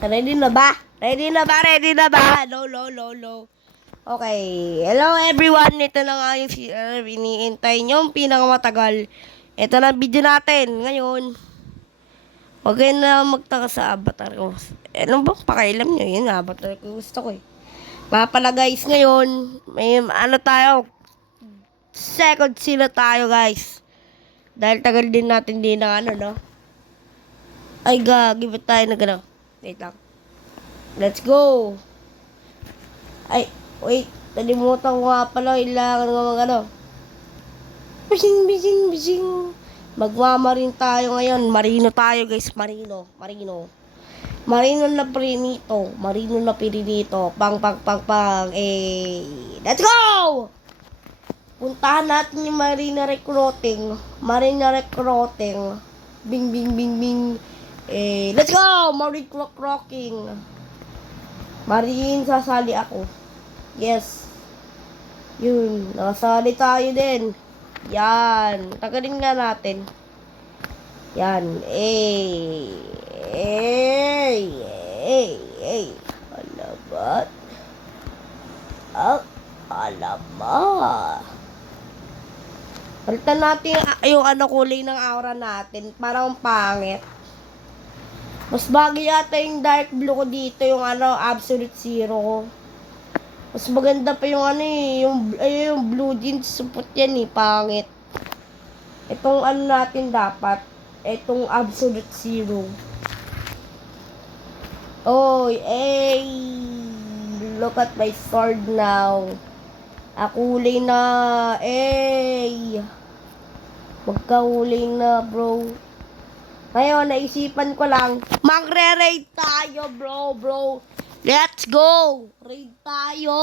Ready na ba? Ready na ba? Ready na ba? No, no, no, no. Okay. Hello everyone. Ito na nga yung iniintay nyo yung pinakamatagal. Ito na video natin ngayon. Huwag kayo na magtaka sa avatar ko. Ano ba? Pakailam nyo. Yun avatar ko. Gusto ko eh. Mga pala guys ngayon. May ano tayo. Second sila tayo guys. Dahil tagal din natin din ng ano no. Ay gagi. Ba't tayo na gano'n? Wait lang. Let's go. Ay, wait. Nalimutan ko nga pala. Kailangan nga mag ano. Bising. Magmamarin tayo ngayon. Marino tayo guys. Marino. Marino na pirinito. Pang. Eh, let's go! Puntahan natin yung Marina Recruiting. Bing. Eh, let's go! Marine Rocking. Marine, sasali ako. Yes. Yun. Nakasali tayo din. Yan. Tagalin nga natin. Yan. Alabat. Alamat. Palitan natin yung ano kulay ng aura natin. Parang pangit. Mas bagay yata yung dark blue ko dito, yung ano, absolute zero ko. Mas maganda pa yung ano eh, yung blue jeans, supot yan eh, pangit. Itong ano natin dapat, itong absolute zero. Oy, look at my sword now. Kulay na, magkahulay na bro. Ngayon, naisipan ko lang, magre-raid tayo, bro. Let's go! Raid tayo!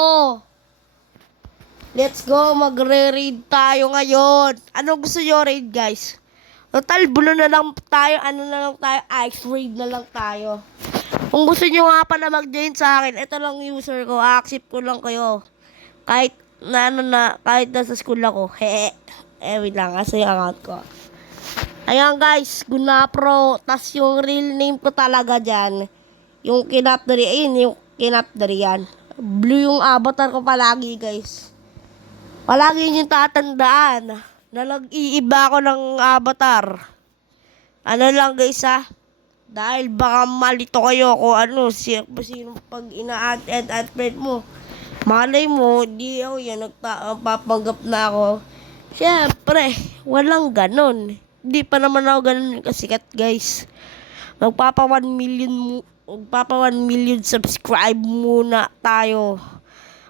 Let's go, magre-raid tayo ngayon. Ano gusto nyo raid, guys? Total, blue na lang tayo, ice raid na lang tayo. Kung gusto nyo nga pala mag-join sa akin, ito lang user ko, accept ko lang kayo. Kahit nasa school ako. Wait lang, kasi yung account ko. Ayan guys, Gunapro. Tas yung real name ko talaga dyan. Yung kinapdari. Ayun, yung kinapdari yan. Blue yung avatar ko palagi guys. Palagi yung tatandaan. Nalag-iiba ako ng avatar. Ano lang guys ha. Dahil baka malito kayo kung ano. Sino pag ina-add friend mo. Malay mo, di ako yan. Nagpapanggap na ako. Siyempre, walang ganon. Hindi pa naman ako ganun kasikat guys. Magpapa 1 million subscribe muna tayo.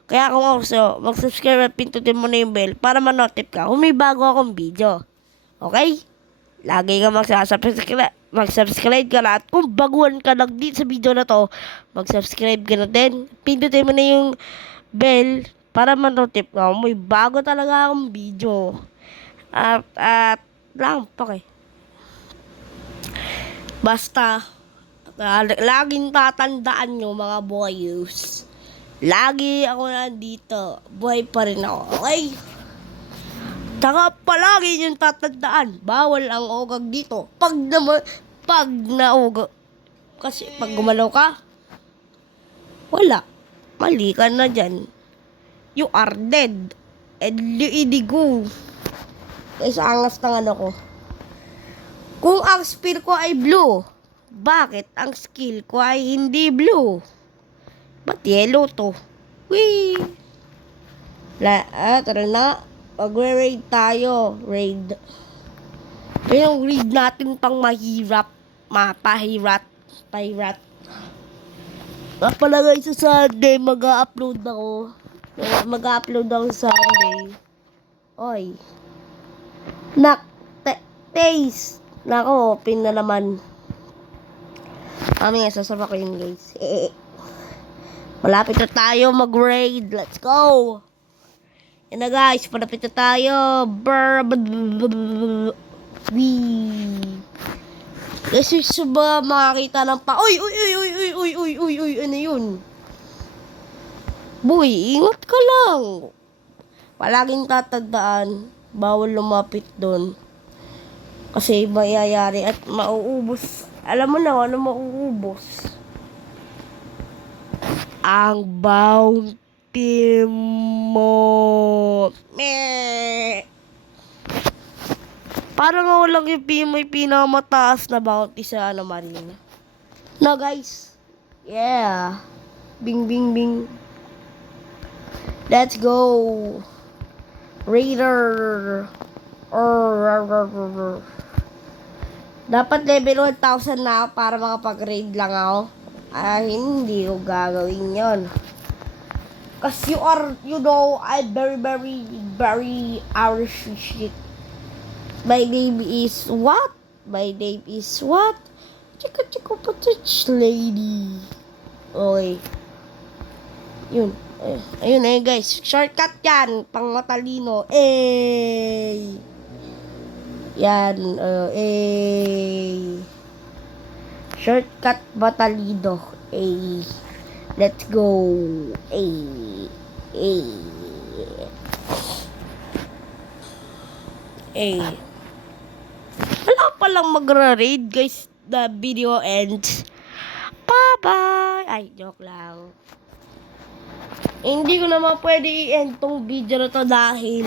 Kaya kung also, mag-subscribe at pindutin mo na yung bell para ma-notif ka kung may bago akong video. Okay? Lagi ka mag-subscribe ka na. At kung baguhan ka lang dito sa video na to, mag-subscribe ka na din. Pindutin mo na yung bell para ma-notif ka kung may bago talaga akong video. At lang, okay. Basta, laging tatandaan nyo mga boys. Lagi ako nandito. Buhay pa rin ako, okay? Tsaka palagi yung tatandaan. Bawal ang ugag dito. Pag naugag. Kasi pag gumalaw ka, wala. Mali ka na dyan. You are dead. And you idigo. Guys, angas ng ano ko. Kung ang spear ko ay blue, bakit ang skill ko ay hindi blue? Ba't yellow to? Whee! Tara na. Mag-raid tayo. Raid. Yung raid natin pang mahirap. Pahirat. Pala guys, sa Sunday, mag-upload ako sa Sunday. Oy. Taste. Nako, open na naman. Mamaya, sasama ko yun guys. Malapit na tayo mag-raid. Let's go. Yan na guys, malapit na tayo. Guys, gusto ba makakita ng pa? Uy, ano yun? Boy, ingat ka lang. Palaging tatandaan. Bawal lumapit doon. Kasi mayayari at mauubos. Alam mo na ano mauubos. ang bounty mo. Meh. Parang nga walang yung may pinakamataas na bounty sa Marine. No, guys. Yeah. Bing, bing, bing. Let's go. Raider. Dapat level 1,000 na ako para makapag-raid lang ako. Hindi ko gagawin yon. Cause you know, I'm very, very, very Irish shit. My name is what? My name is what? Chika chika patich lady. Okay. Yun. Ayun guys. Shortcut yan. Pang matalino. Yan. Shortcut matalino. Let's go. Wala palang magra-raid guys. The video ends. Bye-bye. Ay, joke lang. Hindi ko naman pwede i-end tong video na to dahil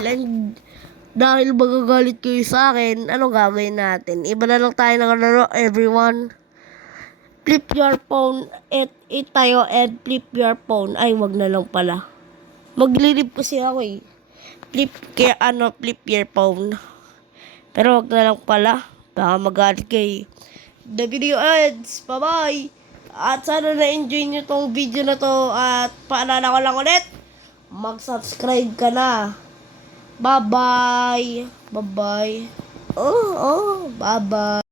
magagalit kayo sa akin. Ano gagawin natin? Iba na lang tayo ng laro, everyone. Flip your phone. Eat tayo and flip your phone. Ay, wag na lang pala. Maglilip kasi ako eh. Flip your phone. Pero wag na lang pala. Baka magalit kayo. The video ends. Bye-bye. At sana na-enjoy nyo tong video na to. At paalala ko lang ulit, mag-subscribe ka na. Bye-bye. Bye-bye. Bye-bye.